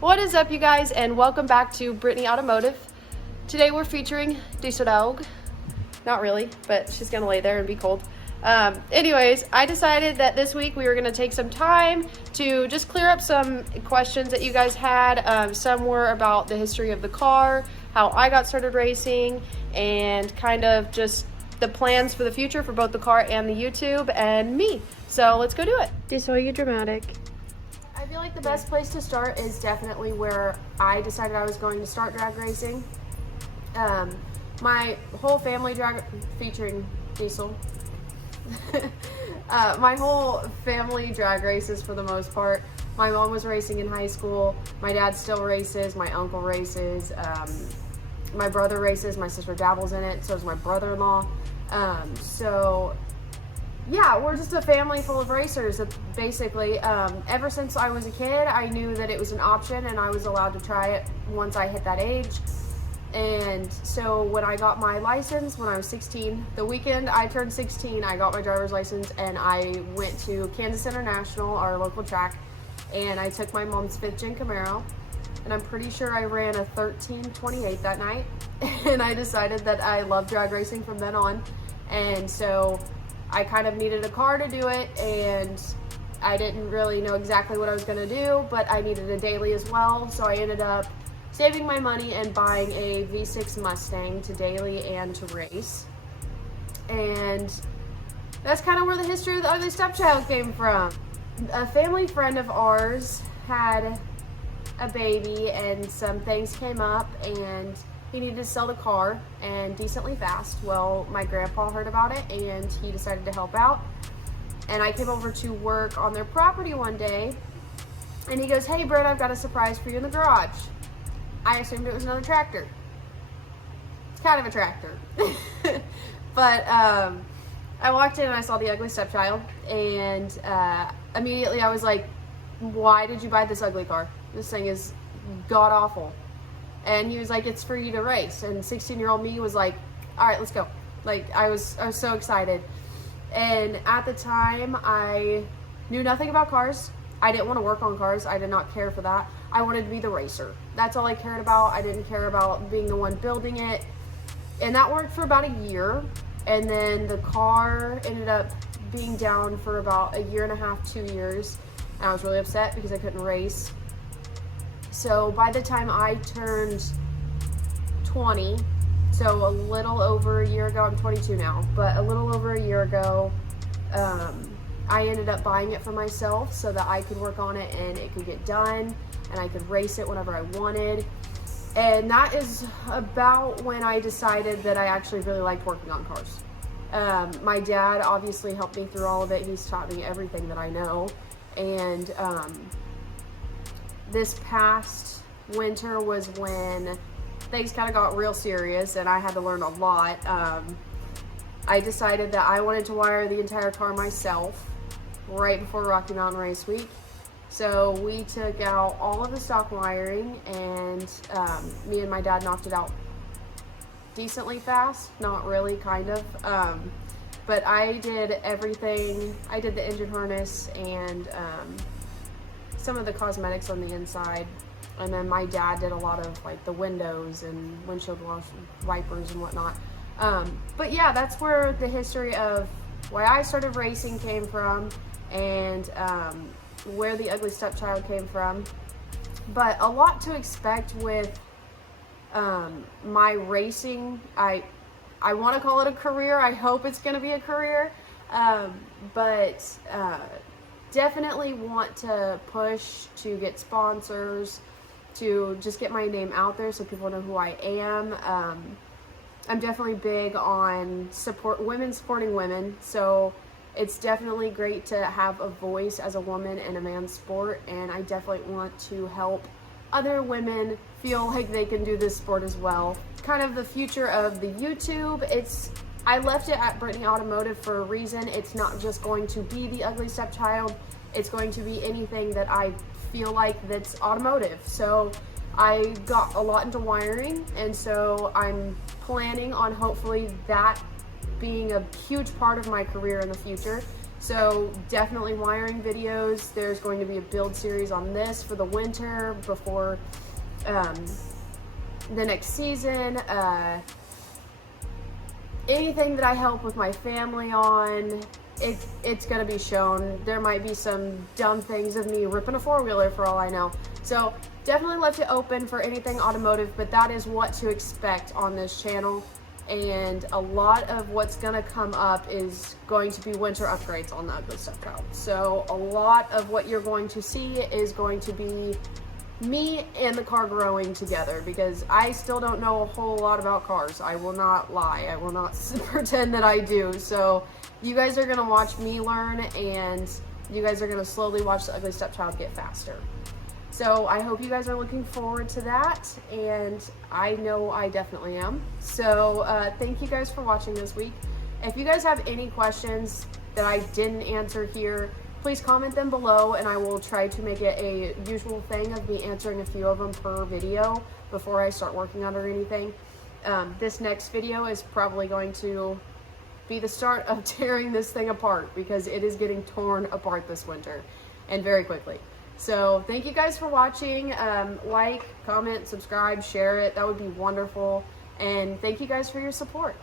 What is up, you guys, and welcome back to Brittany Automotive. Today we're featuring Diesel Dog. Not really, but she's gonna lay there and be cold. Anyways, I decided that this week we were gonna take some time to just clear up some questions that you guys had. Some were about the history of the car, how I got started racing, and kind of just the plans for the future for both the car and the YouTube and me. So let's go do it. Diesel, are you dramatic? I feel like the best place to start is definitely where I decided I was going to start drag racing. My whole family featuring Diesel. My whole family drag races for the most part. My mom was racing in high school. My dad still races. My uncle races. My brother races. My sister dabbles in it. So does my brother-in-law. Yeah, we're just a family full of racers, basically. Ever since I was a kid, I knew that it was an option and I was allowed to try it once I hit that age. And so when I got my license, when I was 16, the weekend I turned 16, I got my driver's license and I went to Kansas International, our local track, and I took my mom's 5th gen Camaro. And I'm pretty sure I ran a 13:28 that night. And I decided that I loved drag racing from then on. And so I kind of needed a car to do it, and I didn't really know exactly what I was going to do, but I needed a daily as well, so I ended up saving my money and buying a V6 Mustang to daily and to race. And that's kind of where the history of the Ugly Stepchild came from. A family friend of ours had a baby and some things came up and he needed to sell the car, and decently fast. Well, my grandpa heard about it and he decided to help out. And I came over to work on their property one day and he goes, "Hey Britt, I've got a surprise for you in the garage." I assumed it was another tractor. It's kind of a tractor. But I walked in and I saw the Ugly Stepchild, and immediately I was like, "Why did you buy this ugly car? This thing is god awful." And he was like, "It's for you to race." And 16-year-old me was like, "All right, let's go." Like, I was so excited. And at the time, I knew nothing about cars. I didn't want to work on cars. I did not care for that. I wanted to be the racer. That's all I cared about. I didn't care about being the one building it. And that worked for about a year. And then the car ended up being down for about a year and a half, 2 years. And I was really upset because I couldn't race. So by the time I turned 20, so a little over a year ago, I'm 22 now, but a little over a year ago, I ended up buying it for myself so that I could work on it and it could get done and I could race it whenever I wanted. And that is about when I decided that I actually really liked working on cars. My dad obviously helped me through all of it. He's taught me everything that I know. And this past winter was when things kind of got real serious and I had to learn a lot. I decided that I wanted to wire the entire car myself right before Rocky Mountain Race Week. So we took out all of the stock wiring, and me and my dad knocked it out decently fast. Not really, kind of. But I did everything. I did the engine harness and some of the cosmetics on the inside, and then my dad did a lot of like the windows and windshield wipers and whatnot. But yeah, that's where the history of why I started racing came from, and where the Ugly Stepchild came from. But a lot to expect with my racing. I want to call it a career. I hope it's going to be a career, but definitely want to push to get sponsors, to just get my name out there so people know who I am. I'm definitely big on women supporting women, so it's definitely great to have a voice as a woman in a man's sport, and I definitely want to help other women feel like they can do this sport as well. Kind of the future of the YouTube, I left it at Brittany Automotive for a reason. It's not just going to be the Ugly Stepchild, it's going to be anything that I feel like that's automotive. So I got a lot into wiring, and so I'm planning on hopefully that being a huge part of my career in the future. So definitely wiring videos. There's going to be a build series on this for the winter before the next season. Anything that I help with my family on, it's going to be shown. There might be some dumb things of me ripping a four-wheeler for all I know. So definitely left it open for anything automotive, but that is what to expect on this channel. And a lot of what's going to come up is going to be winter upgrades on the Ugly Stepchild. So a lot of what you're going to see is going to be me and the car growing together, because I still don't know a whole lot about cars. I will not lie. I will not pretend that I do. So you guys are going to watch me learn, and you guys are going to slowly watch the Ugly Stepchild get faster. So I hope you guys are looking forward to that, and I know I definitely am. So thank you guys for watching this week. If you guys have any questions that I didn't answer here, please comment them below, and I will try to make it a usual thing of me answering a few of them per video before I start working on it or anything. This next video is probably going to be the start of tearing this thing apart, because it is getting torn apart this winter, and very quickly. So thank you guys for watching. Like, comment, subscribe, share it. That would be wonderful. And thank you guys for your support.